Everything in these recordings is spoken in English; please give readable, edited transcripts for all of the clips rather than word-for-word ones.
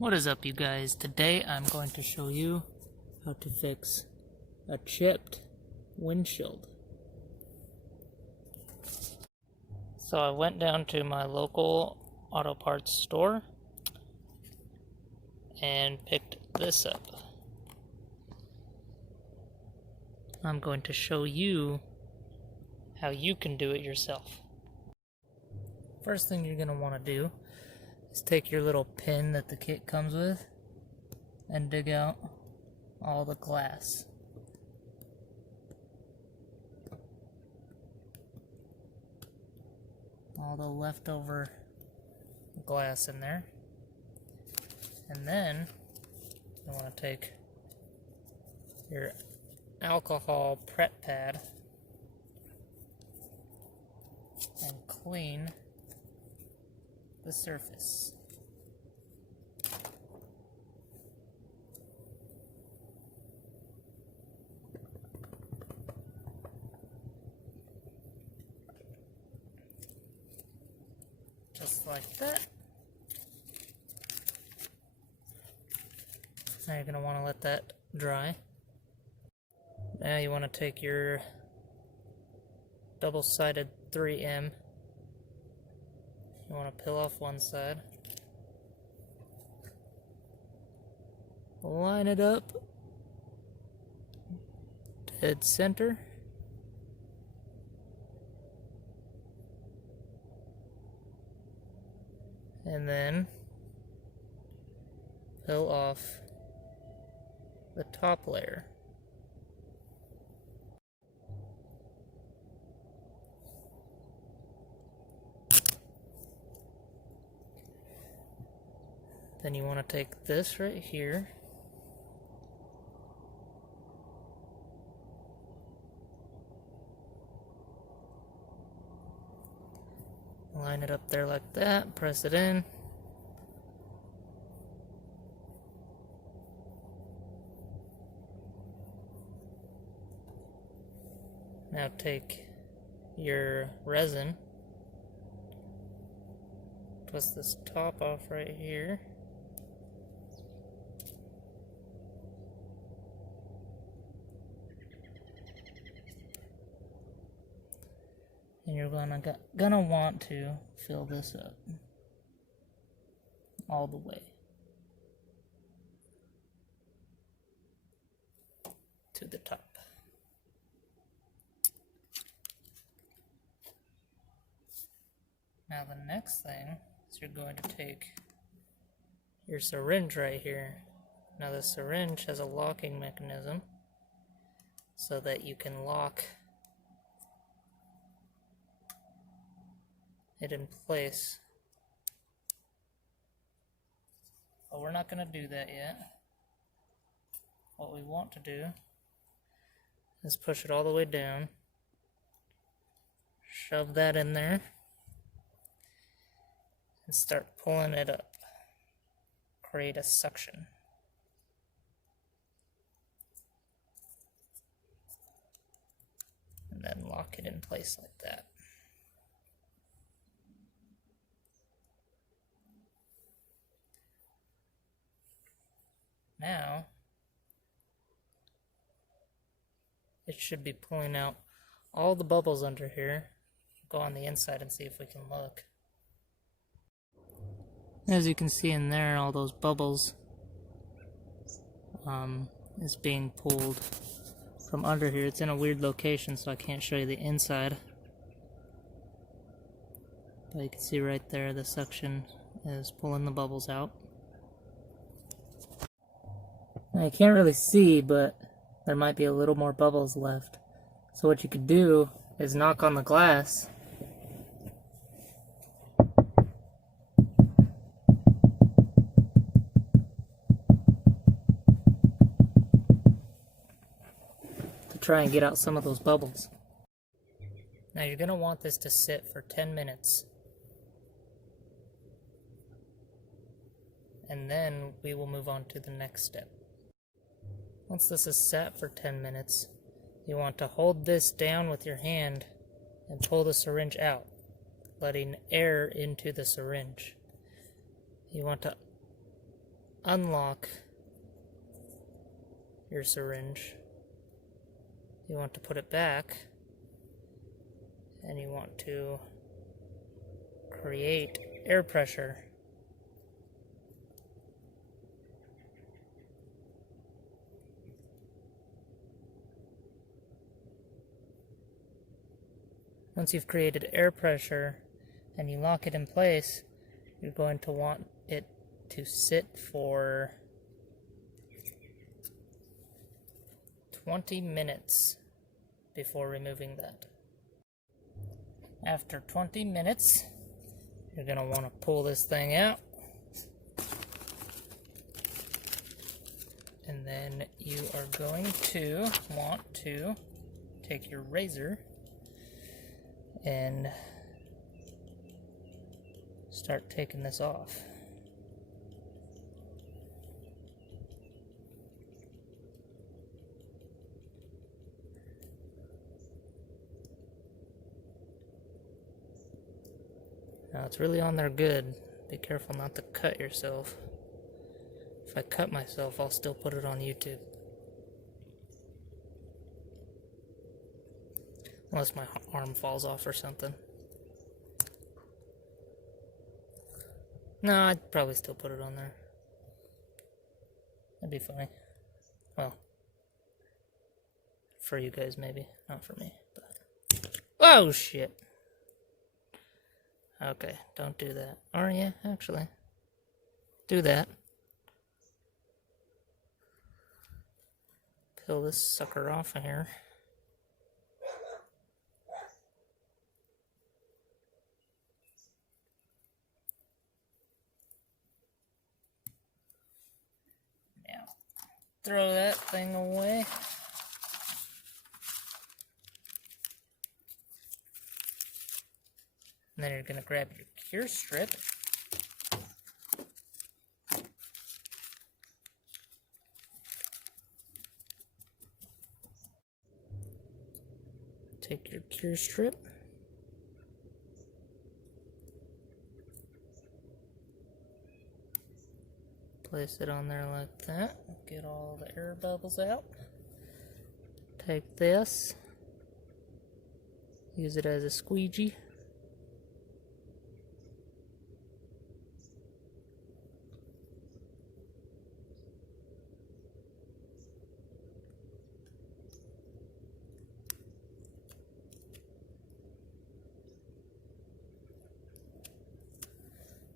What is up, you guys? Today I'm going to show you how to fix a chipped windshield. So I went down to my local auto parts store and picked this up. I'm going to show you how you can do it yourself. First thing you're going to want to do is take your little pin that the kit comes with and dig out all the glass. All the leftover glass in there. And then you want to take your alcohol prep pad and clean the surface. Just like that. Now you're going to want to let that dry. Now you want to take your double-sided 3M. You want to peel off one side. Line it up dead center. And then peel off the top layer. Then you want to take this right here line it up there like that, press it in. Now take your resin, twist this top off right here. And you're gonna want to fill this up all the way to the top. Now the next thing is you're going to take your syringe right here. Now the syringe has a locking mechanism so that you can lock it in place. But we're not going to do that yet. What we want to do is push it all the way down, shove that in there, and start pulling it up. Create a suction. And then lock it in place like that. Now, it should be pulling out all the bubbles under here. Go on the inside and see if we can look. As you can see in there, all those bubbles is being pulled from under here. It's in a weird location, so I can't show you the inside. But you can see right there, the suction is pulling the bubbles out. Now, you can't really see, but there might be a little more bubbles left. So what you could do is knock on the glass. To try and get out some of those bubbles. Now you're going to want this to sit for 10 minutes. And then we will move on to the next step. Once this is set for 10 minutes, you want to hold this down with your hand and pull the syringe out, letting air into the syringe. You want to unlock your syringe, you want to put it back, and you want to create air pressure. Once you've created air pressure and you lock it in place, you're going to want it to sit for 20 minutes before removing that. After 20 minutes, you're going to want to pull this thing out. And then you are going to want to take your razor and start taking this off. Now it's really on there good. Be careful not to cut yourself. If I cut myself, I'll still put it on YouTube. Unless my arm falls off or something. No, I'd probably still put it on there. That'd be funny. Well, for you guys maybe, not for me. But... oh shit! Okay, don't do that. Or yeah, actually, do that. Peel this sucker off of here. Throw that thing away. And then you're going to grab your cure strip. Take your cure strip. Place it on there like that. Get all the air bubbles out. Take this. Use it as a squeegee.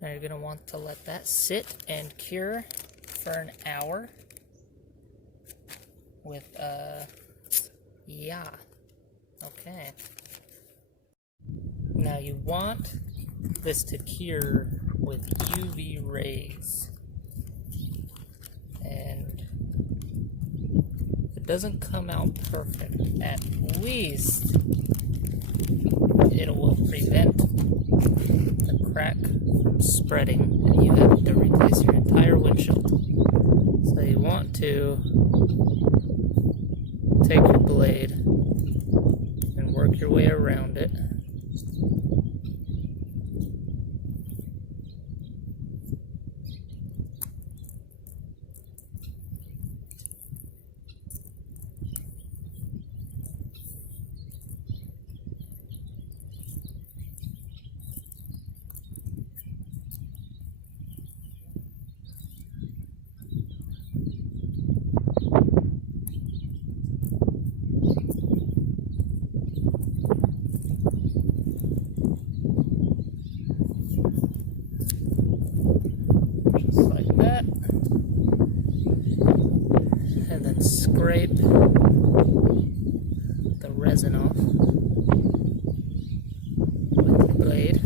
Now you're going to want to let that sit and cure for an hour with, yeah, okay. Now you want this to cure with UV rays. And if it doesn't come out perfect, at least it will prevent the crack from spreading and you have to replace your entire windshield. So you want to take your blade and work your way around it. Scrape the resin off with the blade.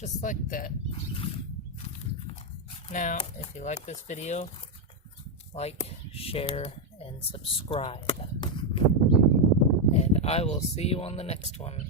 just like that. Now, if you like this video, like, share, and subscribe. And I will see you on the next one.